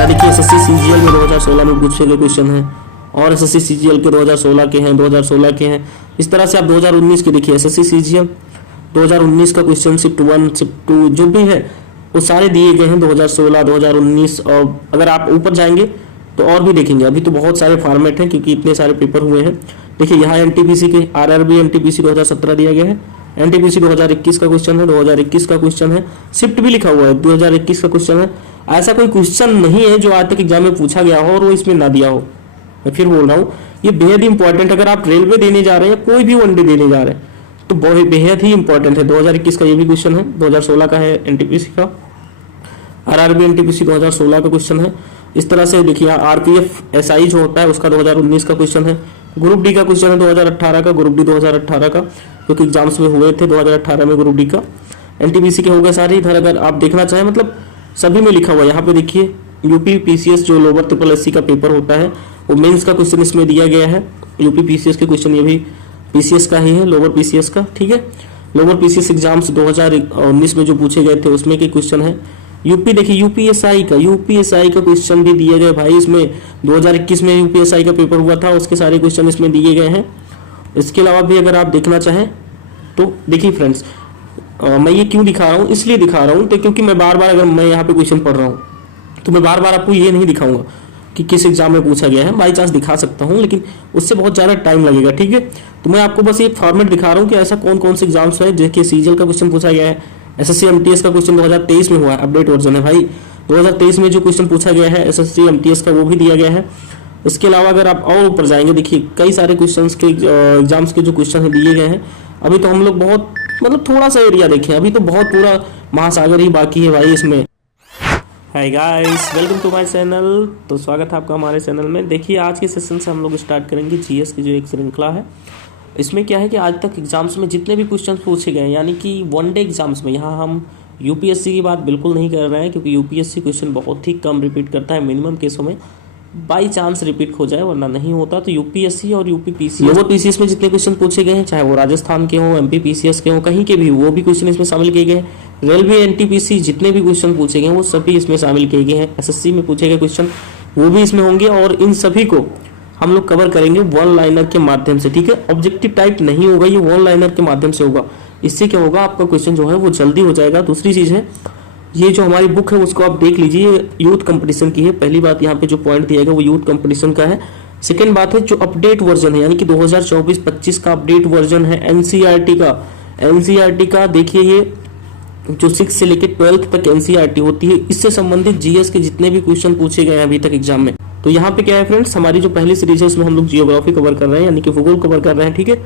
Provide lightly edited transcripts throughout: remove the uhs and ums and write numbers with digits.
या देखिए SSC CGL में 2016 में पूछे गए क्वेश्चन हैं, और एसएससी सीजीएल के 2016 के हैं, 2016 के हैं। इस तरह से आप 2019 के देखिए एसएससी सीजीएल 2019 का क्वेश्चन शिफ्ट 1 शिफ्ट 2 जो भी है वो सारे दिए गए हैं 2016, 2019। और अगर आप ऊपर जाएंगे तो और भी देखेंगे, अभी तो बहुत सारे फॉर्मेट हैं क्योंकि इतने सारे पेपर हुए हैं। देखिए यहाँ एनटीपीसी के आरआरबी एनटीपीसी 2017 दिया गया है, एनटीपीसी 2021 का क्वेश्चन है, 2021 का क्वेश्चन है, शिफ्ट भी लिखा हुआ है 2021 का क्वेश्चन है। ऐसा कोई क्वेश्चन नहीं है जो आज तक एग्जाम में पूछा गया हो और वो इसमें ना दिया हो। मैं फिर बोल रहा हूँ, ये बेहद ही इंपॉर्टेंट, अगर आप रेलवे देने जा रहे हैं, कोई भी वनडे देने जा रहे हैं तो बेहद ही इंपॉर्टेंट है। 2021 का ये भी क्वेश्चन है, 2016 का है एनटीपीसी का, आरआरबी एनटीपीसी 2016 का क्वेश्चन है। इस तरह से देखिए आरपीएफ एसआई जो होता है उसका 2019 का क्वेश्चन है, ग्रुप डी का क्वेश्चन है 2018 का, ग्रुप डी 2018 का क्योंकि एग्जाम्स में हुए थे 2018 में ग्रुप डी का। एनटीपीसी के हो गए सारे। इधर अगर आप देखना चाहें मतलब सभी में लिखा हुआ है। यहाँ पे देखिए यूपी पीसीएस जो लोअर ट्रिपल एससी का पेपर होता है वो मेंस का क्वेश्चन इसमें दिया गया है। यूपी पीसीएस के क्वेश्चन ये भी पीसीएस का ही है, लोअर पीसीएस का, ठीक है। लोअर पीसीएस एग्जाम्स 2019 में जो पूछे गए थे उसमें के क्वेश्चन है। यूपी देखिए यूपीएसआई का क्वेश्चन भी दिए गए भाई। इसमें 2021 में यूपीएसआई का पेपर हुआ था, उसके सारे क्वेश्चन इसमें दिए गए हैं। इसके अलावा भी अगर आप देखना चाहें तो देखिए फ्रेंड्स, मैं ये क्यों दिखा रहा हूँ, इसलिए दिखा रहा हूँ तो क्योंकि मैं बार बार अगर मैं यहाँ पे क्वेश्चन पढ़ रहा हूँ तो मैं बार बार आपको ये नहीं दिखाऊंगा कि किस एग्जाम में पूछा गया है। बाई चांस दिखा सकता हूँ लेकिन उससे बहुत ज़्यादा टाइम लगेगा, ठीक है। तो मैं आपको बस ये फॉर्मेट दिखा रहा हूँ कि ऐसा कौन कौन से एग्जाम्स है। देखिए सीजीएल का क्वेश्चन पूछा गया है, एसएससी एमटीएस का क्वेश्चन 2023 में हुआ है, अपडेट वर्जन है भाई। 2023 में जो क्वेश्चन पूछा गया है एसएससी एमटीएस का वो भी दिया गया है। इसके अलावा अगर आप और ऊपर जाएंगे देखिए कई सारे क्वेश्चंस के एग्जाम्स के जो क्वेश्चन है दिए गए हैं। अभी तो हम लोग बहुत मतलब थोड़ा सा एरिया देखें, अभी तो बहुत पूरा महासागर ही बाकी है भाई इसमें। Hi guys, welcome to my channel. तो स्वागत है आपका हमारे चैनल में। देखिए आज के सेशन से हम लोग स्टार्ट करेंगे जीएस की जो एक श्रृंखला है। इसमें क्या है कि आज तक एग्जाम्स में जितने भी क्वेश्चन पूछे गए यानी कि वनडे एग्जाम्स में, यहाँ हम यूपीएससी की बात बिल्कुल नहीं कर रहे हैं क्योंकि यूपीएससी क्वेश्चन बहुत ही कम रिपीट करता है, मिनिमम केसों में बाई चांस रिपीट हो जाए वरना नहीं होता। तो यूपीएससी और यूपी पीसीएस, लोअर पीसीएस में जितने क्वेश्चन पूछे गए हैं चाहे वो राजस्थान के हों, एमपी पीसीएस के हों, कहीं के भी, वो भी क्वेश्चन इसमें शामिल किए गए हैं। रेलवे एनटीपीसी जितने भी क्वेश्चन पूछे गए हैं वो सभी इसमें शामिल किए गए हैं। एसएससी में पूछे गए क्वेश्चन वो भी इसमें होंगे और इन सभी को हम लोग कवर करेंगे वन लाइनर के माध्यम से, ठीक है। ऑब्जेक्टिव टाइप नहीं होगा, ये वन लाइनर के माध्यम से होगा। इससे क्या होगा, आपका क्वेश्चन जो है वो जल्दी हो जाएगा। दूसरी चीज है, ये जो हमारी बुक है उसको आप देख लीजिए, यूथ कंपटीशन की है। पहली बात यहाँ पे जो पॉइंट दिया गया वो यूथ कंपटीशन का है। सेकेंड बात है जो अपडेट वर्जन है यानी कि 2024-25 का अपडेट वर्जन है एनसीईआरटी का। एनसीईआरटी का देखिए ये जो 6 से लेकर 12th तक एनसीईआरटी होती है, इससे संबंधित जीएस के जितने भी क्वेश्चन पूछे गए हैं अभी तक एग्जाम में। तो यहाँ पे क्या है फ्रेंड्स, हमारी जो पहली सीरीज है उसमें हम लोग जियोग्राफी कवर कर रहे हैं यानी कि भूगोल कवर कर रहे हैं, ठीक है।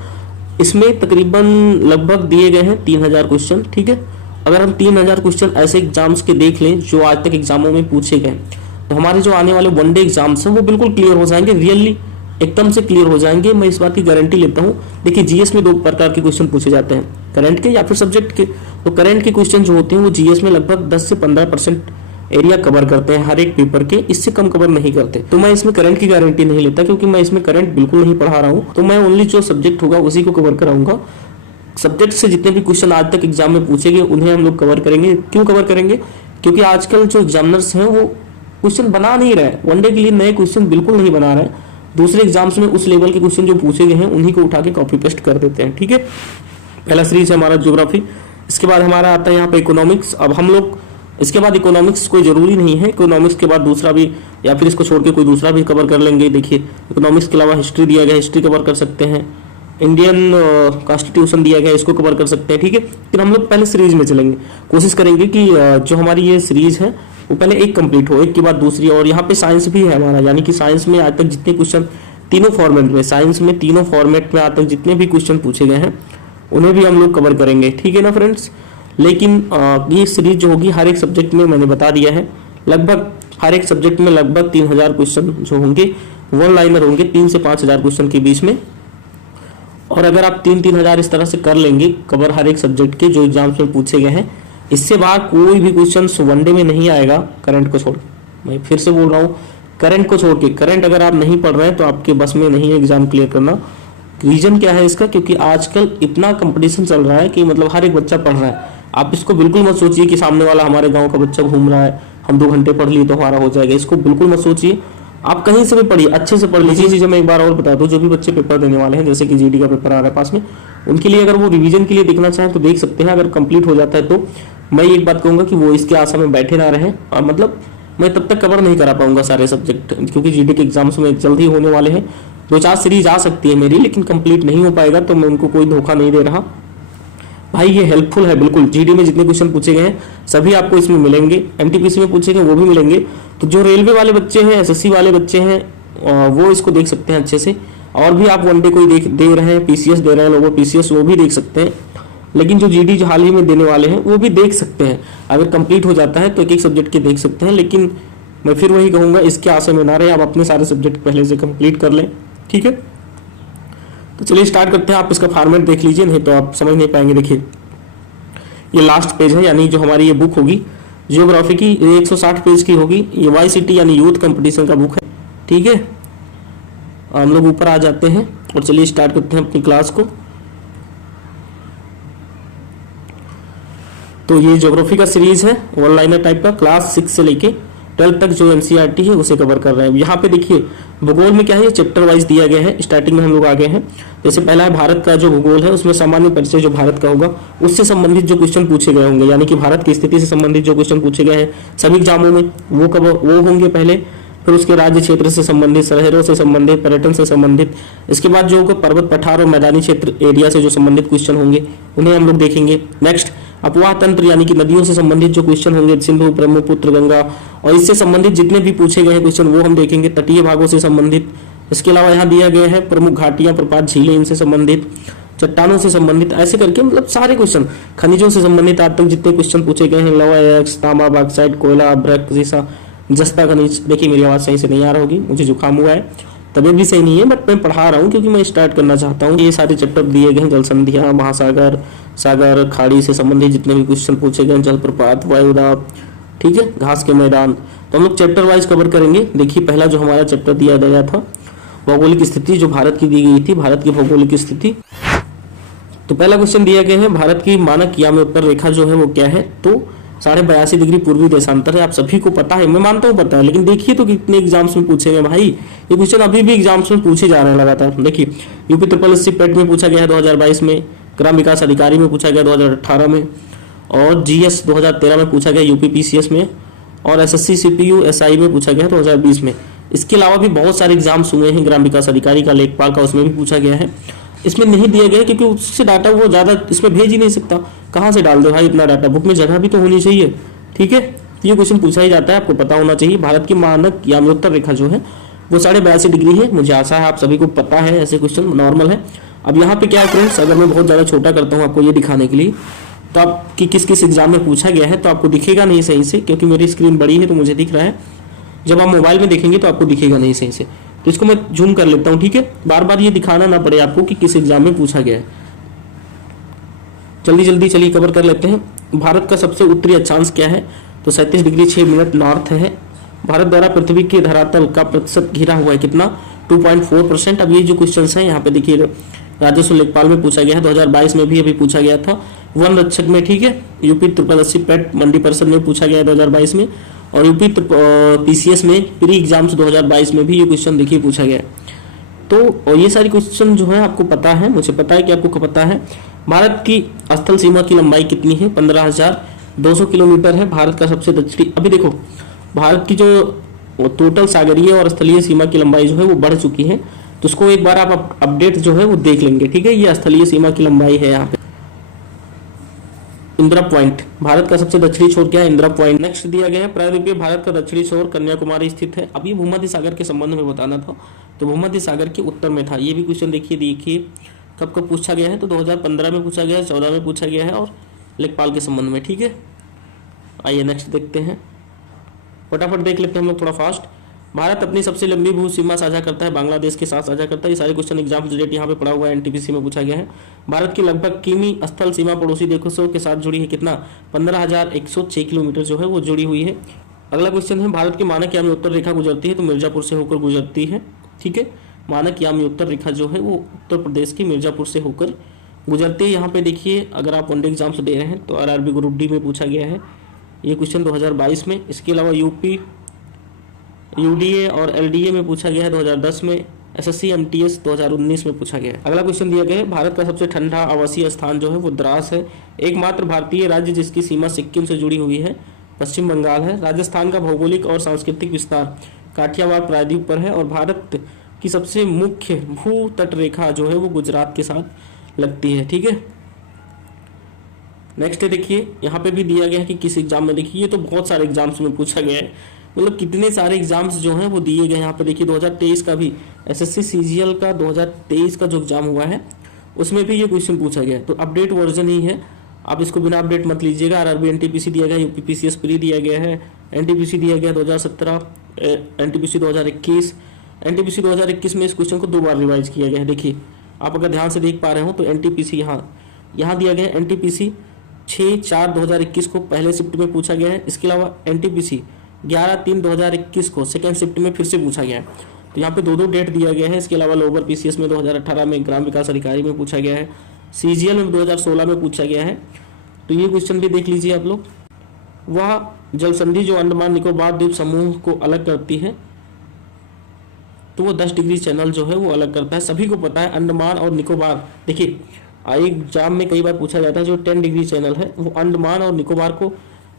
इसमें तकरीबन लगभग दिए गए हैं 3000 क्वेश्चन, ठीक है। अगर हम 3000 क्वेश्चन ऐसे एग्जाम्स के देख लें जो आज तक एग्जामों में पूछे गए तो हमारे जो आने वाले वनडे एग्जाम्स हैं वो बिल्कुल क्लियर हो जाएंगे, रियली एकदम से क्लियर हो जाएंगे। मैं इस बात की गारंटी लेता हूँ। देखिए जीएस में 2 प्रकार के क्वेश्चन पूछे जाते हैं, करंट के या फिर सब्जेक्ट के। तो करंट के क्वेश्चन जो होते हैं वो जीएस में लगभग 10 से 15% एरिया कवर करते हैं हर एक पेपर के, इससे कम कवर नहीं करते। तो मैं इसमें करंट की गारंटी नहीं लेता क्योंकि मैं इसमें करंट बिल्कुल नहीं पढ़ा रहा हूँ। तो मैं ओनली जो सब्जेक्ट होगा उसी को कवर कराऊंगा। सब्जेक्ट से जितने भी क्वेश्चन आज तक एग्जाम में पूछे गए उन्हें हम लोग कवर करेंगे। क्यों कवर करेंगे, क्योंकि आजकल जो एग्जामिनर्स हैं वो क्वेश्चन बना नहीं रहे, वनडे के लिए नए क्वेश्चन बिल्कुल नहीं बना रहे। दूसरे एग्जाम्स में उस लेवल के क्वेश्चन जो पूछे गए हैं उन्हीं को उठा के कॉपी पेस्ट कर देते हैं, ठीक है। पहला सीरीज है हमारा ज्योग्राफी। इसके बाद हमारा आता है यहाँ पे इकोनॉमिक्स। अब हम लोग इसके बाद इकोनॉमिक्स कोई जरूरी नहीं है, इकोनॉमिक्स के बाद दूसरा भी या फिर इसको छोड़ के कोई दूसरा भी कवर कर लेंगे। देखिए इकोनॉमिक्स के अलावा हिस्ट्री दिया गया, हिस्ट्री कवर कर सकते हैं। इंडियन कॉन्स्टिट्यूशन दिया गया, इसको कवर कर सकते हैं, ठीक है। फिर हम लोग पहले सीरीज में चलेंगे, कोशिश करेंगे कि जो हमारी ये सीरीज है वो पहले एक कंप्लीट हो, एक के बाद दूसरी। और यहाँ पे साइंस भी है हमारा, यानी कि साइंस में आज तक जितने क्वेश्चन तीनों फॉर्मेट में, साइंस में तीनों फॉर्मेट में आज तक जितने भी क्वेश्चन पूछे गए हैं उन्हें भी हम लोग कवर करेंगे, ठीक है ना फ्रेंड्स। लेकिन ये सीरीज जो होगी हर एक सब्जेक्ट में मैंने बता दिया है, लगभग हर एक सब्जेक्ट में लगभग 3000 क्वेश्चन जो होंगे वन लाइनर होंगे, 3 से 5000 क्वेश्चन के बीच में। और अगर आप 3-3 हजार इस तरह से कर लेंगे कवर हर एक सब्जेक्ट के जो एग्जाम्स में पूछे गए हैं, इससे बाहर कोई भी क्वेश्चन वनडे में नहीं आएगा करंट को छोड़। मैं फिर से बोल रहा हूँ, करंट को छोड़ के, करंट अगर आप नहीं पढ़ रहे हैं तो आपके बस में नहीं है एग्जाम क्लियर करना। रीजन क्या है इसका, क्योंकि आजकल इतना कंपटीशन चल रहा है कि मतलब हर एक बच्चा पढ़ रहा है। आप इसको बिल्कुल मत सोचिए कि सामने वाला हमारे गांव का बच्चा घूम रहा है हम 2 घंटे पढ़ लिए तो हमारा हो जाएगा। इसको बिल्कुल मत सोचिए, आप कहीं से भी पढ़िए, अच्छे से पढ़ लीजिए। चीज़ें मैं एक बार और बता दूं, जो भी बच्चे पेपर देने वाले हैं, जैसे कि जीडी का पेपर आ रहा है पास में, उनके लिए अगर वो रिवीजन के लिए देखना चाहें तो देख सकते हैं। अगर कंप्लीट हो जाता है तो मैं एक बात कहूँगा कि वो इसके आशा में बैठे ना रहें, और मतलब मैं तब तक कवर नहीं करा पाऊंगा सारे सब्जेक्ट, क्योंकि जीडी के एग्जाम्स में जल्द ही होने वाले हैं। 2-4 सीरीज आ सकती है मेरी, लेकिन कंप्लीट नहीं हो पाएगा, तो मैं उनको कोई धोखा नहीं दे रहा भाई। ये हेल्पफुल है बिल्कुल। जीडी में जितने क्वेश्चन पूछे गए हैं सभी आपको इसमें मिलेंगे, एमटीपीसी में पूछे गए वो भी मिलेंगे। तो जो रेलवे वाले बच्चे हैं, एसएससी वाले बच्चे हैं, वो इसको देख सकते हैं अच्छे से। और भी आप वनडे कोई दे रहे हैं, पीसीएस दे रहे हैं लोगों, पीसीएस वो भी देख सकते हैं। लेकिन जो जीडी जो हाल ही में देने वाले हैं वो भी देख सकते हैं। अगर कंप्लीट हो जाता है तो एक एक सब्जेक्ट के देख सकते हैं, लेकिन मैं फिर वही कहूँगा, इसके आशा में ना रहे, आप अपने सारे सब्जेक्ट पहले से कंप्लीट कर लें, ठीक है। तो चलिए स्टार्ट करते हैं। आप इसका फॉर्मेट देख लीजिए, नहीं तो आप समझ नहीं पाएंगे। देखिए ये लास्ट पेज है, यानी जो हमारी ये बुक होगी जियोग्राफी की, 160 पेज की होगी। ये वाईसीटी यानी यूथ कंपटीशन का बुक है, ठीक है। हम लोग ऊपर आ जाते हैं और चलिए स्टार्ट करते हैं अपनी क्लास को। तो ये ज्योग्राफी का सीरीज है, वन लाइनर टाइप का, क्लास 6 से लेके 12 तक जो एनसीईआरटी है उसे कवर कर रहे हैं। यहाँ पे देखिए भूगोल में क्या है, ये चैप्टर वाइज दिया गया है। स्टार्टिंग में हम लोग आ गए हैं। जैसे पहला है भारत का जो भूगोल है, उसमें सामान्य परिचय जो भारत का होगा उससे संबंधित जो क्वेश्चन पूछे गए होंगे, यानी कि भारत की स्थिति से संबंधित जो क्वेश्चन पूछे गए हैं सभी एग्जामों में, वो होंगे पहले। फिर उसके राज्य क्षेत्र से संबंधित, शहरों से संबंधित, पर्यटन से संबंधित। इसके बाद जो होगा पर्वत पठार और मैदानी क्षेत्र एरिया से जो संबंधित क्वेश्चन होंगे उन्हें हम लोग देखेंगे। नेक्स्ट अपवाह तंत्र यानी कि नदियों से संबंधित जो क्वेश्चन होंगे, सिंधु, ब्रह्मपुत्र, गंगा, और इससे संबंधित जितने भी पूछे गए हैं क्वेश्चन वो हम देखेंगे। तटीय भागों से संबंधित, इसके अलावा यहाँ दिया गया है प्रमुख घाटियां, प्रपात, झीलें, इनसे संबंधित, चट्टानों से संबंधित, ऐसे करके मतलब सारे क्वेश्चन, खनिजों से संबंधित आज तक जितने क्वेश्चन पूछे गए हैं, लौह अयस्क, तांबा, बॉक्साइट, कोयला, अभ्रक, सीसा, जस्ता खनिज। देखिए मेरी आवाज़ सही से नहीं आ रही होगी, मुझे जुकाम हुआ है, तबीयत भी सही नहीं है, बट मैं पढ़ा रहा हूँ क्योंकि मैं स्टार्ट करना चाहता हूँ। ये सारे चैप्टर दिए गए हैं, जल संधियाँ, महासागर, सागर, खाड़ी से संबंधित जितने भी क्वेश्चन पूछे गए, जलप्रपात, वायुदाब, ठीक है, घास के मैदान, तो हम लोग चैप्टर वाइज कवर करेंगे। देखिए पहला जो हमारा चैप्टर दिया गया था भौगोलिक स्थिति, जो भारत की दी गई थी, भारत की भौगोलिक स्थिति। तो पहला क्वेश्चन दिया गया है, भारत की मानक यामी उत्तर रेखा जो है वो क्या है, तो 82.5 डिग्री पूर्वी देशांतर है। आप सभी को पता है, मैं मानता हूँ पता है, लेकिन देखिए तो कितने एग्जाम्स में पूछे गए भाई। ये क्वेश्चन अभी भी एग्जाम्स में पूछे जा रहे हैं लगातार। देखिए यूपी SSC पेट में पूछा गया है 2022 में, ग्राम विकास अधिकारी में पूछा गया 2018 में, और जीएस 2013 में पूछा गया यूपी PCS में, और SSC CPU SI में पूछा गया 2020 में। इसके अलावा भी बहुत सारे एग्जाम्स हुए हैं, ग्राम विकास अधिकारी का, लेखपाल का, उसमें भी पूछा गया है। इसमें नहीं दिया गया है क्योंकि उससे डाटा वो ज़्यादा इसमें भेज ही नहीं सकता, कहाँ से डाल दे भाई इतना डाटा, बुक में जगह भी तो होनी चाहिए, ठीक है। ये क्वेश्चन पूछा ही जाता है, आपको पता होना चाहिए। भारत की मानक याम्योत्तर रेखा जो है वो 82.5 डिग्री है। मुझे आशा है आप सभी को पता है, ऐसे क्वेश्चन नॉर्मल है। अब यहाँ पे क्या है फ्रेंड्स, अगर मैं बहुत ज़्यादा छोटा करता हूँ आपको ये दिखाने के लिए, तो आपकी किस किस एग्जाम में पूछा गया है तो आपको दिखेगा नहीं सही से, क्योंकि मेरी स्क्रीन बड़ी है तो मुझे दिख रहा है। जब आप मोबाइल में देखेंगे तो आपको दिखेगा नहीं सही से, तो इसको मैं जूम कर लेता हूँ, ठीक है, बार बार ये दिखाना ना पड़े आपको कि किस एग्जाम में पूछा गया है। जल्दी जल्दी चलिए कवर कर लेते हैं। भारत का सबसे उत्तरी अक्षांश क्या है, तो 37 डिग्री 6 मिनट नॉर्थ है। भारत द्वारा पृथ्वी के धरातल का प्रतिशत घिरा हुआ है कितना, 2.4%। अब ये जो क्वेश्चन है यहाँ पे देखिए, राजस्व लेखपाल में पूछा गया है, 2022 में भी अभी पूछा गया था, वन रक्षक में, ठीक है, यूपी SSC पेट मंडी परिषद में पूछा गया है 2022 में, और यूपी PCS में प्री एग्जाम्स 2022 में भी ये क्वेश्चन देखिए पूछा गया है। तो और ये सारी क्वेश्चन जो है आपको पता है, मुझे पता है कि आपको पता है। भारत की स्थल सीमा की लंबाई कितनी है, 15,200 किलोमीटर है। भारत का सबसे दक्षिणी, अभी देखो भारत की जो टोटल सागरीय और स्थलीय सीमा की लंबाई जो है वो बढ़ चुकी है, तो उसको एक बार आप अपडेट जो है वो देख लेंगे, ठीक है। ये स्थलीय सीमा की लंबाई है यहाँ पे। इंदिरा पॉइंट, भारत का सबसे दक्षिणी छोर क्या है, इंदिरा पॉइंट। नेक्स्ट दिया गया है, प्रायद्वीपीय भारत का दक्षिणी छोर कन्याकुमारी स्थित है। अब ये भूमध्य सागर के संबंध में बताना था, तो भूमध्य सागर के उत्तर में था। ये भी क्वेश्चन देखिए कब कब पूछा गया है, तो 2015 में पूछा गया है, 14 में पूछा गया है, और लेखपाल के संबंध में, ठीक है। आइए नेक्स्ट देखते हैं, फटाफट देख लेते हैं हम लोग थोड़ा फास्ट। भारत अपनी सबसे लंबी भू सीमा साझा करता है, बांग्लादेश के साथ साझा करता है। ये सारे क्वेश्चन एग्जाम रिलेटेड यहाँ पे पड़ा हुआ है, एनटीपीसी में पूछा गया है। भारत की लगभग किमी स्थल सीमा पड़ोसी देशों के साथ जुड़ी है कितना, 15,106 किलोमीटर जो है वो जुड़ी हुई है। अगला क्वेश्चन है, भारत की मानक यामी उत्तर रेखा गुजरती है, तो मिर्जापुर से होकर गुजरती है, ठीक है। मानक यामी उत्तर रेखा जो है वो उत्तर प्रदेश की मिर्जापुर से होकर गुजरती है। यहाँ पे देखिए, अगर आप वनडे एग्जाम्स दे रहे हैं तो RRB ग्रुप डी में पूछा गया है, ये क्वेश्चन 2022 में। इसके अलावा यूपी यूडीए और एलडीए में पूछा गया है 2010 में। एसएससी एमटीएस 2019 में पूछा गया है। अगला क्वेश्चन दिया गया है, भारत का सबसे ठंडा आवासीय स्थान जो है वो द्रास है। एकमात्र भारतीय राज्य जिसकी सीमा सिक्किम से जुड़ी हुई है पश्चिम बंगाल है। राजस्थान का भौगोलिक और सांस्कृतिक विस्तार काठियावाड़ प्रायद्वीप पर है और भारत की सबसे मुख्य भू तट रेखा जो है वो गुजरात के साथ लगती है। ठीक है, नेक्स्ट देखिए, यहाँ पे भी दिया गया है कि किस एग्जाम में। देखिए ये तो बहुत सारे एग्जाम्स में पूछा गया है, मतलब कितने सारे एग्जाम्स जो हैं वो दिए गए। यहाँ पे देखिए 2023 का भी एसएससी सीजीएल का 2023 का जो एग्जाम हुआ है उसमें भी ये क्वेश्चन पूछा गया है। तो अपडेट वर्जन ही है, आप इसको बिना अपडेट मत लीजिएगा। आरआरबी एनटीपीसी दिया गया है, यूपीपीसीएस प्री दिया गया है, एनटीपीसी दिया गया 2017, एनटीपीसी 2021। एनटीपीसी 2021 में इस क्वेश्चन को 2 बार रिवाइज किया गया है। देखिए आप अगर ध्यान से देख पा रहे हो तो एनटीपीसी यहाँ दिया गया है। एनटीपीसी 6/4/2021 को पहले शिफ्ट में पूछा गया है। इसके अलावा एनटीपीसी 11/3/2021 को सेकेंड शिफ्ट में फिर से पूछा गया है। तो यहाँ पे 2 डेट दिया गया है। इसके अलावा लोअर पीसीएस में 2018 में, ग्राम विकास अधिकारी में पूछा गया है, सीजीएल में 2016 में पूछा गया है। तो ये क्वेश्चन भी देख लीजिए आप लोग। वह जल संधि जो अंडमान निकोबार द्वीप समूह को अलग करती है, तो वो 10 डिग्री चैनल जो है वो अलग करता है। सभी को पता है अंडमान और निकोबार। देखिए एग्जाम में कई बार पूछा जाता है, जो 10 डिग्री चैनल है वो अंडमान और निकोबार को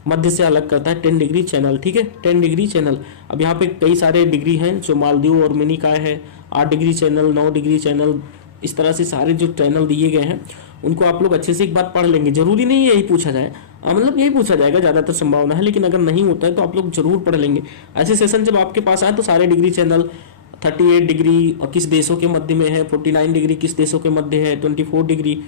मध्य से अलग करता है, 10 डिग्री चैनल। ठीक है, 10 डिग्री चैनल। अब यहाँ पे कई सारे डिग्री हैं, जो मालदीव और मिनिकॉय है, 8 डिग्री चैनल, 9 डिग्री चैनल, इस तरह से सारे जो चैनल दिए गए हैं उनको आप लोग अच्छे से एक बार पढ़ लेंगे। जरूरी नहीं है यही पूछा जाए, मतलब यही पूछा जाएगा, ज़्यादातर संभावना है, लेकिन अगर नहीं होता है तो आप लोग जरूर पढ़ लेंगे। ऐसे सेशन जब आपके पास आए तो सारे डिग्री चैनल, 38 डिग्री और किस देशों के मध्य में है, 49 डिग्री किस देशों के मध्य है, 24 डिग्री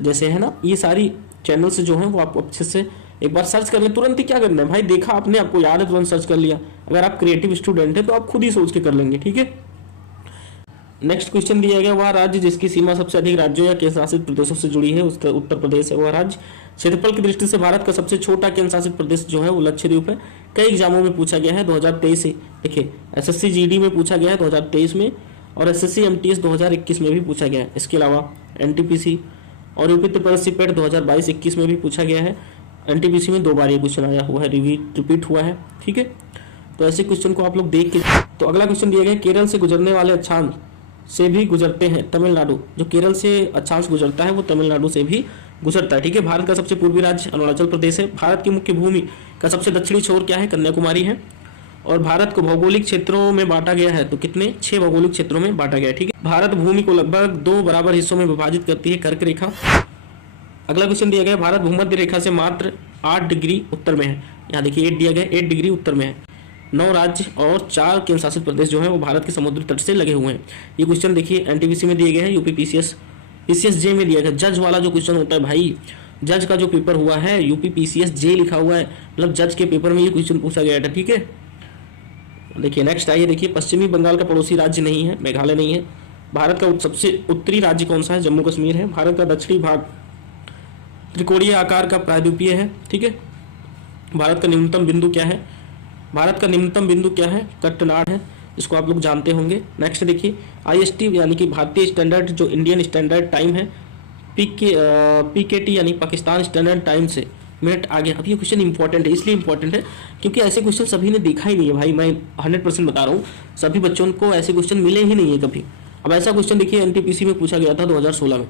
जैसे है ना, ये सारी चैनल्स जो हैं वो आप अच्छे से एक बार सर्च कर लें। तुरंत ही क्या करना है भाई, देखा आपने, आपको याद है, तुरंत सर्च कर लिया। अगर आप क्रिएटिव स्टूडेंट है तो आप खुद ही सोच के कर लेंगे। ठीक है, नेक्स्ट क्वेश्चन दिया गया, वह राज्य जिसकी सीमा सबसे अधिक राज्यों या केंद्र शासित प्रदेशों से जुड़ी है उत्तर प्रदेश है। वह राज्य क्षेत्रफल की दृष्टि से भारत का सबसे छोटा केंद्र शासित प्रदेश जो है वो लक्षद्वीप है। कई एग्जामों में पूछा गया है 2023 से। देखिए एसएससी जीडी में पूछा गया है 2023 में, और एसएससी एमटीएस 2021 में भी पूछा गया है। इसके अलावा एनटीपीसी और यूपी त्रिपल पेट 2022-21 में भी पूछा गया है। एनटीपीसी में 2 बार ये क्वेश्चन आया हुआ है, रिपीट हुआ है। ठीक है, तो ऐसे क्वेश्चन को आप लोग देख के। तो अगला क्वेश्चन दिया गया, केरल से गुजरने वाले अक्षांश से भी गुजरते हैं तमिलनाडु। जो केरल से अक्षांश गुजरता है वो तमिलनाडु से भी गुजरता है। ठीक है, भारत का सबसे पूर्वी राज्य अरुणाचल प्रदेश है। भारत की मुख्य भूमि का सबसे दक्षिणी छोर क्या है, कन्याकुमारी है। और भारत को भौगोलिक क्षेत्रों में बांटा गया है, तो कितने, 6 भौगोलिक क्षेत्रों में बांटा गया है। ठीक है, भारत भूमि को लगभग 2 बराबर हिस्सों में विभाजित करती है कर्क रेखा। अगला क्वेश्चन दिया गया, भारत भूमध्य रेखा से मात्र 8 डिग्री उत्तर में है। यहाँ देखिए 8 दिया गया, 8 डिग्री उत्तर में है। 9 राज्य और 4 केंद्र शासित प्रदेश जो है वो भारत के समुद्री तट से लगे हुए हैं। ये क्वेश्चन देखिए एनटीपीसी में दिए गए हैं, यूपी पीसीएस जे में दिया गया। जज वाला जो क्वेश्चन होता है भाई, जज का जो पेपर हुआ है यूपी पीसीएस जे लिखा हुआ है, मतलब जज के पेपर में ये क्वेश्चन पूछा गया था। ठीक है, देखिए नेक्स्ट आइए, देखिए पश्चिमी बंगाल का पड़ोसी राज्य नहीं है, मेघालय नहीं है। भारत का सबसे उत्तरी राज्य कौन सा है, जम्मू कश्मीर है। भारत का दक्षिणी भाग त्रिकोणीय आकार का प्रायद्वीपीय है। ठीक है, भारत का न्यूनतम बिंदु क्या है, भारत का निम्नतम बिंदु क्या है, कट्टनाड है। इसको आप लोग जानते होंगे। नेक्स्ट देखिए आईएसटी यानी कि भारतीय स्टैंडर्ड जो इंडियन स्टैंडर्ड टाइम है, पीकेटी यानी पाकिस्तान स्टैंडर्ड टाइम से मिनट आगे। अब ये क्वेश्चन इंपॉर्टेंट है, इसलिए इंपॉर्टेंट है क्योंकि ऐसे क्वेश्चन सभी ने देखा ही नहीं है भाई, मैं 100% बता रहा हूँ, सभी बच्चों को ऐसे क्वेश्चन मिले ही नहीं है कभी। अब ऐसा क्वेश्चन देखिए एनटीपीसी में पूछा गया था 2016 में,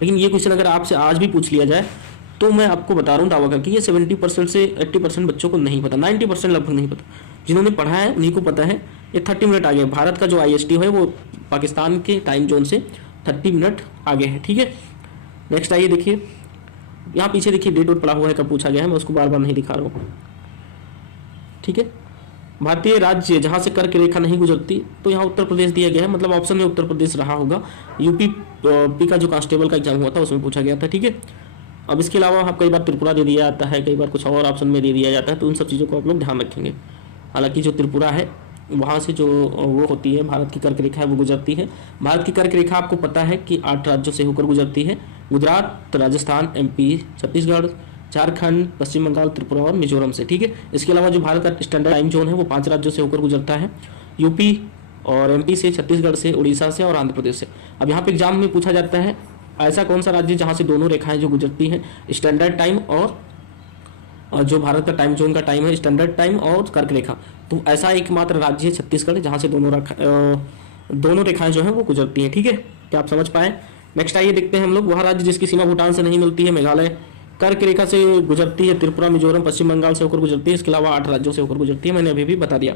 लेकिन ये क्वेश्चन अगर आपसे आज भी पूछ लिया जाए तो मैं आपको बता रहा हूँ दावा करके, ये 70% से 80% बच्चों को नहीं पता, 90% लगभग नहीं पता। जिन्होंने पढ़ा है उन्हीं को पता है। ये 30 मिनट आगे, भारत का जो आईएसटी है वो पाकिस्तान के टाइम जोन से 30 मिनट आगे है। ठीक है, नेक्स्ट आइए, देखिए यहाँ पीछे देखिए डेट वोट पड़ा हुआ है, कब पूछा गया है, मैं उसको बार बार नहीं दिखा रहा हूँ। ठीक है, भारतीय राज्य जहाँ से कर्क रेखा नहीं गुजरती, तो यहाँ उत्तर प्रदेश दिया गया है, मतलब ऑप्शन में उत्तर प्रदेश रहा होगा। यूपी का जो कांस्टेबल का एग्जाम हुआ था उसमें पूछा गया था। ठीक है, अब इसके अलावा आप कई बार त्रिपुरा दे दिया जाता है, कई बार कुछ और ऑप्शन में दे दिया जाता है, तो उन सब चीज़ों को आप लोग ध्यान रखेंगे। हालांकि जो त्रिपुरा है वहाँ से जो वो होती है भारत की कर्क रेखा है वो गुजरती है। भारत की कर्क रेखा आपको पता है कि 8 राज्यों से होकर गुजरती है, गुजरात, राजस्थान, एमपी, छत्तीसगढ़, झारखंड, पश्चिम बंगाल, त्रिपुरा और मिजोरम से। ठीक है, इसके अलावा जो भारत का स्टैंडर्ड टाइम जोन है वो 5 राज्यों से होकर गुजरता है, यूपी और एमपी से, छत्तीसगढ़ से, उड़ीसा से और आंध्र प्रदेश से। अब यहाँ पे एग्जाम में पूछा जाता है ऐसा कौन सा राज्य जहाँ से दोनों रेखाएं जो गुजरती हैं, स्टैंडर्ड टाइम और और जो भारत का टाइम जोन का टाइम है स्टैंडर्ड टाइम और कर्क रेखा। तो ऐसा एकमात्र राज्य है छत्तीसगढ़ जहाँ से दोनों रेखाएं जो है वो गुजरती हैं। ठीक है, क्या आप समझ पाए? नेक्स्ट आइए देखते हैं हम लोग। वह राज्य जिसकी सीमा भूटान से नहीं मिलती है मेघालय। कर्क रेखा से गुजरती है त्रिपुरा, मिजोरम, पश्चिम बंगाल से होकर गुजरती है। इसके अलावा 8 राज्यों से होकर गुजरती है, मैंने अभी भी बता दिया।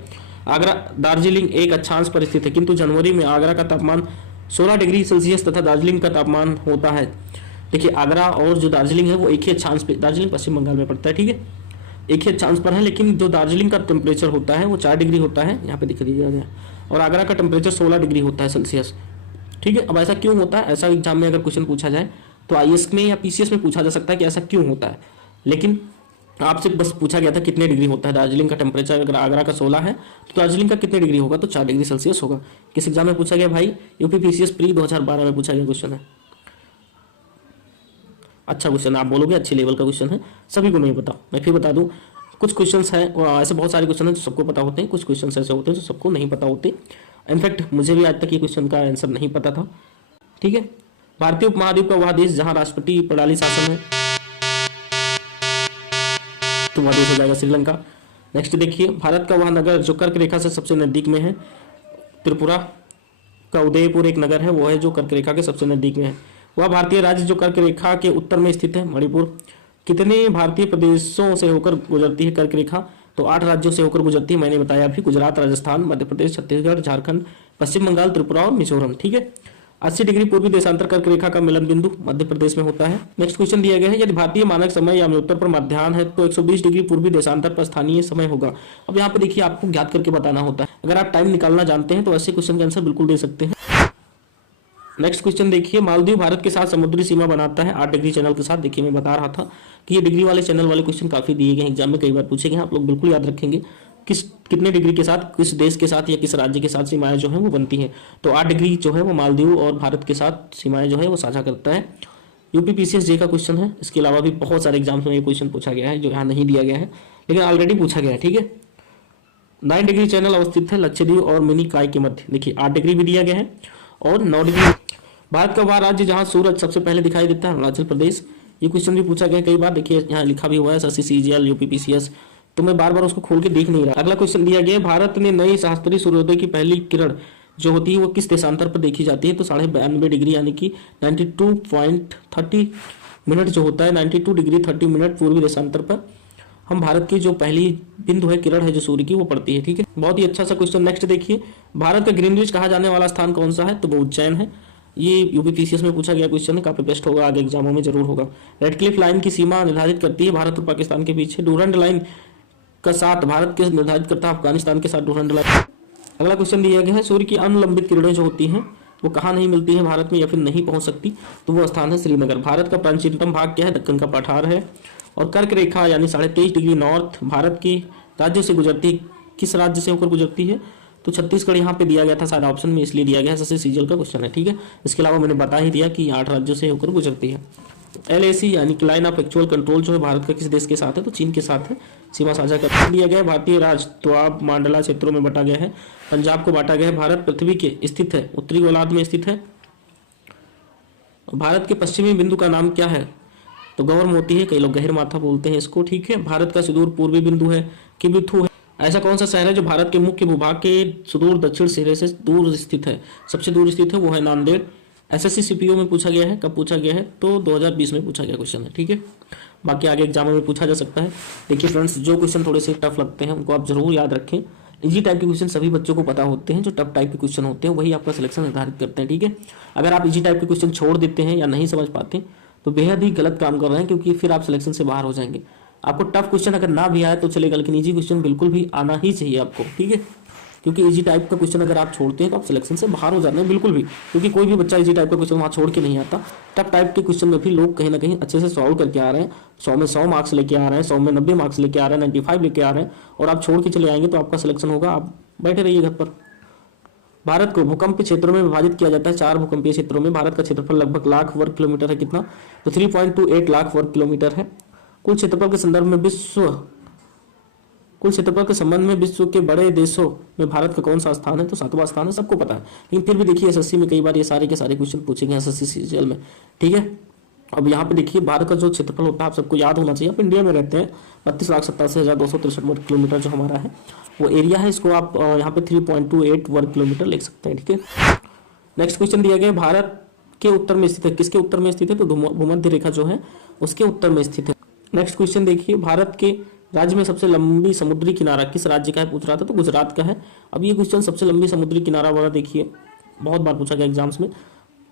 आगरा, दार्जिलिंग एक अक्षांश पर स्थित है, किंतु जनवरी में आगरा का तापमान 16 डिग्री सेल्सियस तथा दार्जिलिंग का तापमान होता है। देखिए आगरा और जो दार्जिलिंग है वो एक ही अक्षांश पे, दार्जिलिंग पश्चिम बंगाल में पड़ता है, ठीक है, एक ही अक्षांश पर है, लेकिन जो दार्जिलिंग का टेम्परेचर होता है वो 4 डिग्री होता है, यहाँ पे दिख दिया गया, और आगरा का टेम्परेचर 16 डिग्री होता है सेल्सियस। ठीक है, अब ऐसा क्यों होता है? ऐसा एग्जाम में अगर क्वेश्चन पूछा जाए तो आईएएस में या पीसीएस में पूछा जा सकता है कि ऐसा क्यों होता है, लेकिन आपसे बस पूछा गया था कितने डिग्री होता है दार्जिलिंग का टेम्परेचर। अगर आगरा का 16 है तो दार्जिलिंग का कितने डिग्री होगा? तो 4 डिग्री सेल्सियस होगा। किस एग्जाम में पूछा गया भाई? यूपी पीसीएस प्री 2012 में पूछा गया क्वेश्चन है। अच्छा क्वेश्चन है, आप बोलोगे अच्छे लेवल का क्वेश्चन है, सभी को नहीं पता। मैं फिर बता दूं, कुछ क्वेश्चंस हैं ऐसे, बहुत सारे क्वेश्चन हैं जो सबको पता होते हैं, कुछ क्वेश्चंस ऐसे होते हैं जो सबको नहीं पता होते। इनफैक्ट मुझे भी आज तक ये क्वेश्चन का आंसर नहीं पता था। ठीक है, भारतीय उपमहाद्वीप का वह देश जहां राष्ट्रपति प्रणाली शासन है तो वह देश हो जाएगा श्रीलंका। नेक्स्ट देखिए, भारत का वह नगर जो कर्क रेखा से सबसे नजदीक में है, त्रिपुरा का उदयपुर एक नगर है, वो है जो कर्क रेखा के सबसे नजदीक में है। वह भारतीय राज्य जो कर्क रेखा के उत्तर में स्थित है, मणिपुर। कितने भारतीय प्रदेशों से होकर गुजरती है कर्क रेखा? तो 8 राज्यों से होकर गुजरती है, मैंने बताया अभी, गुजरात, राजस्थान, मध्य प्रदेश, छत्तीसगढ़, झारखंड, पश्चिम बंगाल, त्रिपुरा और मिजोरम। ठीक है, 80 डिग्री पूर्वी देशांतर कर्क रेखा का मिलन बिंदु मध्य प्रदेश में होता है। नेक्स्ट क्वेश्चन दिया गया है, यदि भारतीय मानक समय या उत्तर पर मध्याह्न है तो 120 डिग्री पूर्वी देशांतर पर स्थानीय समय होगा। अब यहाँ पे देखिए आपको ज्ञात करके बताना होता है, अगर आप टाइम निकालना जानते हैं तो ऐसे क्वेश्चन का आंसर बिल्कुल दे सकते हैं। नेक्स्ट क्वेश्चन देखिए, मालदीव भारत के साथ समुद्री सीमा बनाता है 8 डिग्री चैनल के साथ। देखिए मैं बता रहा था कि ये डिग्री वाले चैनल वाले क्वेश्चन काफी दिए गए हैं, एग्जाम में कई बार पूछे गए, आप लोग बिल्कुल याद रखेंगे कितने डिग्री के साथ, किस देश के साथ या किस राज्य के साथ सीमाएं जो है वो बनती हैं। तो 8 डिग्री जो है वो मालदीव और भारत के साथ सीमाएं जो है वो साझा करता है। यूपी पीसीएस जे का क्वेश्चन है, इसके अलावा भी बहुत सारे एग्जाम्स में ये क्वेश्चन पूछा गया है जो यहाँ नहीं दिया गया है, लेकिन ऑलरेडी पूछा गया है। ठीक है, 9 डिग्री चैनल अवस्थित है लक्षद्वीप और मिनी काय के मध्य। देखिए 8 डिग्री भी दिया गया है और 9 डिग्री। भारत का वह राज्य जहां सूरज सबसे पहले दिखाई देता है, अरुणाचल प्रदेश। ये क्वेश्चन भी पूछा गया कई बार, देखिए यहाँ लिखा भी हुआ है एसएससी सीजीएल यूपी पीसीएस, तो मैं बार बार उसको खोल के देख नहीं रहा। अगला क्वेश्चन दिया गया, भारत ने नई शास्त्रीय सूर्योदय की पहली किरण जो होती है वो किस देशांतर पर देखी जाती है? तो 92.5 डिग्री यानी कि 92.30 मिनट जो होता है, 92 डिग्री 30 मिनट पूर्वी देशांतर पर हम भारत की जो पहली बिंदु है, किरण है जो सूर्य की, वो पड़ती है। ठीक है, बहुत ही अच्छा सा क्वेश्चन। नेक्स्ट देखिए, भारत का ग्रीनविच कहा जाने वाला स्थान कौन सा है? तो वो उज्जैन है। ये यूपी पीसीएस में पूछा गया क्वेश्चन है, काफी बेस्ट होगा, आगे एग्जामों में जरूर होगा। रेड क्लिफ लाइन की सीमा निर्धारित करती है भारत और पाकिस्तान के बीच। डूरंड लाइन का साथ भारत के निर्धारित करता है अफगानिस्तान के साथ डूरंड लाइन। अगला क्वेश्चन दिया गया है, सूर्य की अनुलंबित किरणें जो होती हैं वो कहाँ नहीं मिलती हैं भारत में या फिर नहीं पहुंच सकती? तो वो स्थान है श्रीनगर। भारत का प्राचीनतम भाग क्या है? दक्कन का पठार है। और कर्क रेखा यानी 23.5 डिग्री नॉर्थ भारत की राज्यों से गुजरती है, किस राज्य से होकर गुजरती है? तो छत्तीसगढ़ यहाँ पे दिया गया था शायद ऑप्शन में, इसलिए दिया गया है, एसएससी सीजीएल का क्वेश्चन है। ठीक है, इसके अलावा मैंने बता ही दिया कि 8 राज्यों से होकर गुजरती है। एलएसी यानी कि लाइन ऑफ एक्चुअल कंट्रोल जो है भारत का किस देश के साथ है? तो चीन के साथ है, सीमा साझा कर दिया गया है। भारतीय राज्य द्वाब मांडला क्षेत्रों में बांटा गया है, पंजाब को बांटा गया है। भारत पृथ्वी के स्थित है, उत्तरी गोलार्ध में स्थित है। भारत के पश्चिमी बिंदु का नाम क्या है? तो गौरमोती है, कई लोग गहर माथा बोलते हैं इसको। ठीक है, भारत का सुदूर पूर्वी बिंदु है किबिथु है। ऐसा कौन सा शहर है जो भारत के मुख्य भूभाग के सुदूर दक्षिण सिरे से दूर स्थित है? सबसे दूर स्थित है वो है नांदेड़। एसएससी सीपीओ में पूछा गया है, कब पूछा गया है? तो 2020 में पूछा गया क्वेश्चन है। ठीक है, बाकी आगे एग्जामों में पूछा जा सकता है। देखिए फ्रेंड्स, जो क्वेश्चन थोड़े से टफ लगते हैं उनको आप जरूर याद रखें। इजी टाइप के क्वेश्चन सभी बच्चों को पता होते हैं, जो टफ टाइप के क्वेश्चन होते हैं वही आपका सिलेक्शन निर्धारित करते हैं। ठीक है, अगर आप इजी टाइप के क्वेश्चन छोड़ देते हैं या नहीं समझ पाते तो बेहद ही गलत काम कर रहे हैं, क्योंकि फिर आप सिलेक्शन से बाहर हो जाएंगे। आपको टफ क्वेश्चन अगर ना भी आए तो चलेगा, लेकिन इजी क्वेश्चन बिल्कुल भी आना ही चाहिए आपको। ठीक है, क्योंकि इजी टाइप का क्वेश्चन अगर आप छोड़ते हैं तो आप सिलेक्शन से बाहर हो जाते हैं बिल्कुल भी, क्योंकि कोई भी बच्चा इजी टाइप का क्वेश्चन वहाँ छोड़ के नहीं आता। टफ टाइप के क्वेश्चन में भी लोग कहीं ना कहीं अच्छे से सॉल्व करके आ रहे हैं, 100 में 100 मार्क्स लेके आ रहे हैं, 100 में 90 मार्क्स लेके आ रहे हैं, 95 लेके आ रहे हैं, और आप छोड़ के चले आएंगे तो आपका सिलेक्शन होगा, आप बैठे रहिए घर पर। भारत को भूकंपीय क्षेत्रों में विभाजित किया जाता है 4 भूकंपीय क्षेत्रों में। भारत का क्षेत्रफल लगभग लाख वर्ग किलोमीटर है, कितना? तो 3.28 लाख वर्ग किलोमीटर है। कुल क्षेत्रफल के संदर्भ में कुल क्षेत्रफल के संबंध में विश्व के बड़े देशों में भारत का कौन सा स्थान है? तो 7वां स्थान है, सबको पता है। लेकिन फिर भी देखिए एसएससी में कई बार ये सारे के सारे क्वेश्चन पूछे गए एसएससी सीजीएल में। ठीक है, अब यहाँ पे देखिए भारत का जो क्षेत्रफल होता है आप सबको याद होना चाहिए, आप इंडिया में रहते हैं, 32,87,263 वर्ग किलोमीटर जो हमारा है वो एरिया है, इसको आप यहाँ पे 3.28 वर्ग किलोमीटर लिख सकते हैं। ठीक है, नेक्स्ट क्वेश्चन दिया गया भारत के उत्तर में स्थित है, किसके उत्तर में स्थित है, तो भूमध्य रेखा जो है उसके उत्तर में स्थित है। नेक्स्ट क्वेश्चन देखिए भारत के राज्य में सबसे लंबी समुद्री किनारा किस राज्य का है पूछ रहा था, तो गुजरात का है। अब ये क्वेश्चन सबसे लंबी समुद्री किनारा वाला देखिए बहुत बार पूछा गया एग्जाम्स में,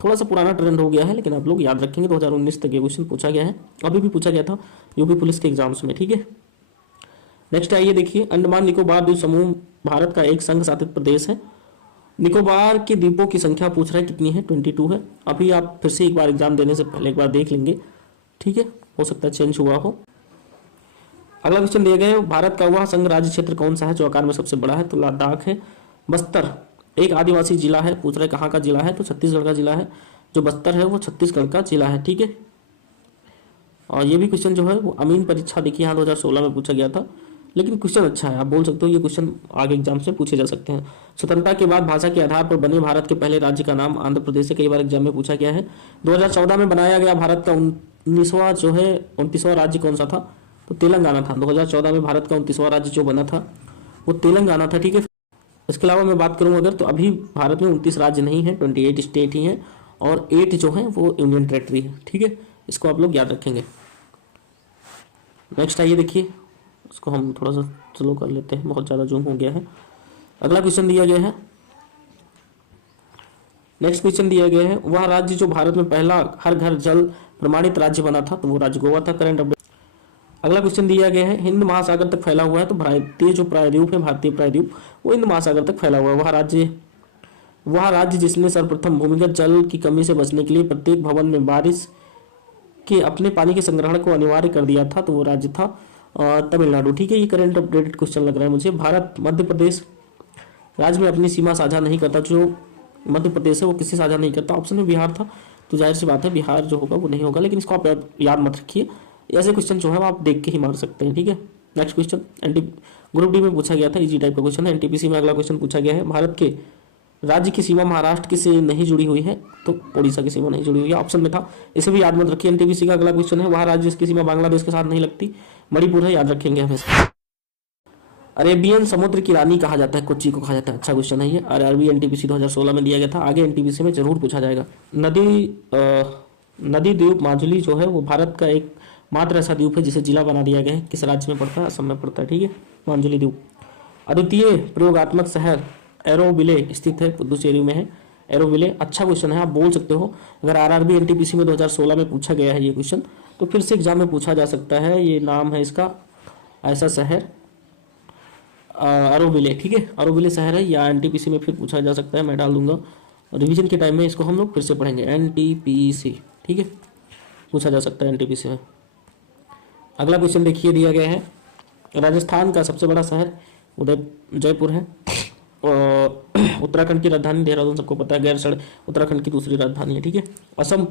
थोड़ा सा पुराना ट्रेंड हो गया है लेकिन आप लोग याद रखेंगे 2019 तक ये क्वेश्चन पूछा गया है, अभी भी पूछा गया था यूपी पुलिस के एग्जाम्स में। ठीक है, नेक्स्ट आइए देखिए अंडमान निकोबार द्वीप समूह भारत का एक संघ शासित प्रदेश है। निकोबार के द्वीपों की संख्या पूछ रहा है कितनी है, 22 है। अभी आप फिर से एक बार एग्जाम देने से पहले एक बार देख लेंगे, ठीक है, हो सकता है चेंज हुआ हो। अगला क्वेश्चन दिया गया है भारत का वह संघ राज्य क्षेत्र कौन सा है जो आकार में सबसे बड़ा है, तो लद्दाख है। बस्तर एक आदिवासी जिला है, पूछ रहे कहाँ का जिला है, तो छत्तीसगढ़ का जिला है, जो बस्तर है वो छत्तीसगढ़ का जिला है। ठीक है, और ये भी क्वेश्चन जो है वो अमीन परीक्षा देखिए यहाँ 2016 में पूछा गया था, लेकिन क्वेश्चन अच्छा है, आप बोल सकते हो ये क्वेश्चन आगे एग्जाम से पूछे जा सकते हैं। स्वतंत्रता के बाद भाषा के आधार पर बने भारत के पहले राज्य का नाम आंध्र प्रदेश से कई बार एग्जाम में पूछा गया है। 2014 में बनाया गया भारत का 29वां राज्य कौन सा था, तो तेलंगाना था। 2014 में भारत का 29वां राज्य जो बना था वो तेलंगाना था। ठीक है, इसके अलावा मैं बात करूं अगर, तो अभी भारत में 29 राज्य नहीं है, 28 स्टेट ही हैं और 8 जो है वो यूनियन टेरेटरी है। ठीक है, इसको आप लोग याद रखेंगे। नेक्स्ट आइए देखिए, इसको हम थोड़ा सा स्लो कर लेते हैं, बहुत ज़्यादा जूम हो गया है। अगला क्वेश्चन दिया गया है, नेक्स्ट क्वेश्चन दिया गया है वह राज्य जो भारत में पहला हर घर जल प्रमाणित राज्य बना था, तो वो राज्य गोवा था। Current update. अगला क्वेश्चन दिया गया है हिंद महासागर तक फैला हुआ है, तो भारतीय जो प्रायद्वीप है, भारतीय प्रायद्वीप वो हिंद महासागर तक फैला हुआ है। वह राज्य जिसने सर्वप्रथम भूमिगत जल की कमी से बचने के लिए प्रत्येक भवन में बारिश के अपने पानी के संग्रहण को अनिवार्य कर दिया था, तो वो राज्य था तमिलनाडु। ठीक है, ये करंट अपडेटेड क्वेश्चन लग रहा है मुझे। भारत मध्य प्रदेश राज्य में अपनी सीमा साझा नहीं करता, जो मध्य प्रदेश है वो किसी साझा नहीं करता। ऑप्शन में बिहार था, तो जाहिर सी बात है बिहार जो होगा वो नहीं होगा, लेकिन इसको आप याद मत रखिए, ऐसे क्वेश्चन जो है वो आप देख के ही मार सकते हैं। ठीक है, नेक्स्ट क्वेश्चन ग्रुप डी में पूछा गया था, इजी टाइप का क्वेश्चन है। एनटीपीसी में अगला क्वेश्चन पूछा गया है भारत के राज्य की सीमा महाराष्ट्र से नहीं जुड़ी हुई है, तो उड़ीसा की सीमा नहीं जुड़ी हुई है, ऑप्शन में था, इसे भी याद मत रखिए। एनटीपीसी का अगला क्वेश्चन है वह राज्य जिसकी सीमा बांग्लादेश के साथ नहीं लगती, मणिपुर है, याद रखेंगे हमेशा। अरेबियन समुद्र की रानी कहा जाता है, कोच्चि को कहा जाता है, अच्छा क्वेश्चन है ये, अरबी एनटीपीसी 2016 में दिया गया था, आगे एनटीपीसी में जरूर पूछा जाएगा। नदी द्वीप माजुली जो है वो भारत का एक मात्र ऐसा द्वीप है जिसे जिला बना दिया गया है, किस राज्य में पड़ता है, असम में पड़ता है। ठीक है, माजुली द्वीप। अद्वितीय प्रयोगात्मक शहर एरोविले स्थित है, पुदुचेरी में है एरोविले, अच्छा क्वेश्चन है, आप बोल सकते हो। अगर आरआरबी एनटीपीसी में 2016 में पूछा गया है ये क्वेश्चन, तो फिर से एग्जाम में पूछा जा सकता है। ये नाम है इसका, ऐसा शहर एरोविले। ठीक है, एरोविले शहर है, या एनटीपीसी में फिर पूछा जा सकता है, मैं डाल दूंगा रिवीजन के टाइम में, इसको हम लोग फिर से पढ़ेंगे एनटीपीसी। ठीक है, पूछा जा सकता है एनटीपीसी में। अगला क्वेश्चन देखिए दिया गया है राजस्थान का सबसे बड़ा शहर जयपुर है, और उत्तराखंड की राजधानी देहरादून सबको पता है, गैरसैंण उत्तराखंड की दूसरी राजधानी है। ठीक है, असम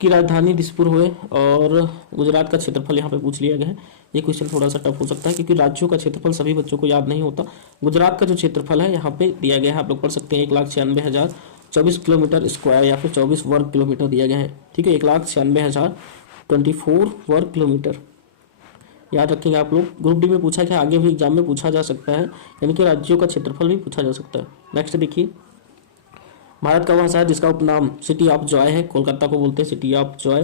की राजधानी दिसपुर हुए, और गुजरात का क्षेत्रफल यहाँ पे पूछ लिया गया है। ये क्वेश्चन थोड़ा सा टफ हो सकता है क्योंकि राज्यों का क्षेत्रफल सभी बच्चों को याद नहीं होता। गुजरात का जो क्षेत्रफल है यहाँ पे दिया गया है, आप लोग पढ़ सकते हैं, 1,96,024 किलोमीटर स्क्वायर या फिर 24 वर्ग किलोमीटर दिया गया है। ठीक है, 1,96,024 वर्ग किलोमीटर, याद रखेंगे आप लोग। ग्रुप डी में पूछा गया, आगे भी एग्जाम में पूछा जा सकता है, यानी कि राज्यों का क्षेत्रफल भी पूछा जा सकता है। नेक्स्ट देखिए, भारत का वह शहर जिसका उपनाम सिटी ऑफ जॉय है, कोलकाता को बोलते हैं सिटी ऑफ जॉय,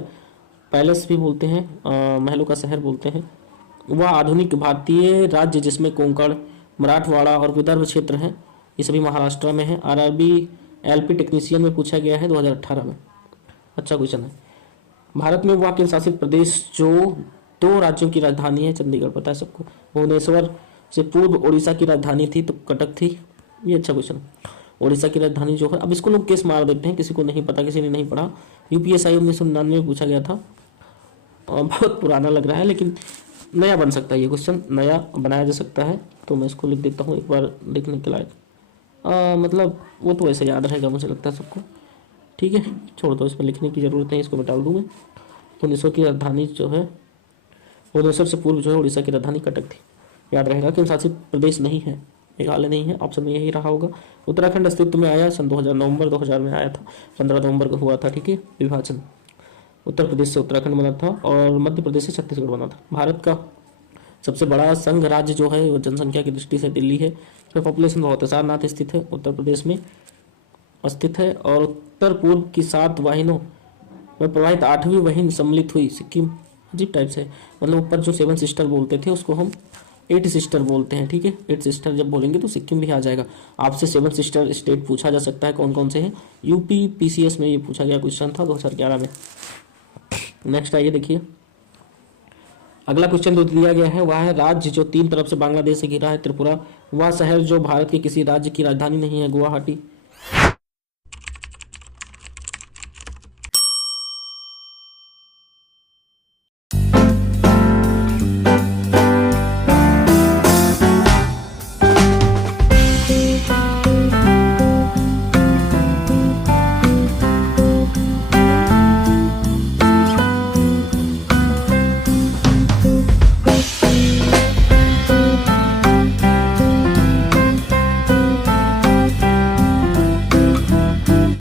पैलेस भी बोलते हैं, महलों का शहर बोलते हैं। वह आधुनिक भारतीय राज्य जिसमें कोंकण, मराठवाड़ा और विदर्भ क्षेत्र हैं, ये सभी महाराष्ट्र में है। आरआरबी एलपी टेक्नीशियन में पूछा गया है 2018 में, अच्छा क्वेश्चन है। भारत में वह केंद्र शासित प्रदेश जो 2 राज्यों की राजधानी है, चंडीगढ़ पता है सबको, भुवनेश्वर से पूर्व उड़ीसा की राजधानी थी तो कटक थी, ये अच्छा क्वेश्चन। उड़ीसा की राजधानी जो है, अब इसको लोग केस मार देते हैं, किसी को नहीं पता, किसी ने नहीं पढ़ा। यूपीएसआई 1999 में पूछा गया था, और बहुत पुराना लग रहा है, लेकिन नया बन सकता है ये क्वेश्चन, नया बनाया जा सकता है, तो मैं इसको लिख देता हूँ एक बार लिखने के लायक। मतलब वो तो ऐसे याद रहेगा मुझे लगता है सबको। ठीक है, छोड़ दो, इसमें लिखने की ज़रूरत नहीं, इसको बता दूँ मैं। भुवनेश्वर की राजधानी जो है, भुवनेश्वर से पूर्व जो है उड़ीसा की राजधानी कटक थी, याद रहेगा। केंद्र शासित प्रदेश नहीं है, मेघालय नहीं है, ऑप्शन में यही रहा होगा। उत्तराखंड अस्तित्व में आया सन 2000 नवंबर 2000 में आया था, 15 नवंबर को हुआ था। ठीक है, विभाजन। उत्तर प्रदेश से उत्तराखंड बना था और मध्य प्रदेश से छत्तीसगढ़ बना था। भारत का सबसे बड़ा संघ राज्य जो है वो जनसंख्या की दृष्टि से दिल्ली है, इसमें पॉपुलेशन बहुत है। सारनाथ स्थित है, उत्तर प्रदेश में स्थित है। और उत्तर पूर्व की 7 वाहिनों में प्रवाहित 8वीं वाहिनी सम्मिलित हुई सिक्किम। अजीब टाइप से, मतलब ऊपर जो 7 सिस्टर बोलते थे उसको हम 8 सिस्टर बोलते हैं, ठीक है। 8 सिस्टर जब बोलेंगे तो सिक्किम भी आ जाएगा। आपसे 7 सिस्टर स्टेट पूछा जा सकता है, कौन कौन से हैं। यूपी पीसीएस में ये पूछा गया क्वेश्चन था 2011 में। नेक्स्ट आइए देखिए, अगला क्वेश्चन जो दिया गया है वह है राज्य जो 3 तरफ से बांग्लादेश से घिरा है त्रिपुरा। वह शहर जो भारत के किसी राज्य की राजधानी नहीं है गुवाहाटी।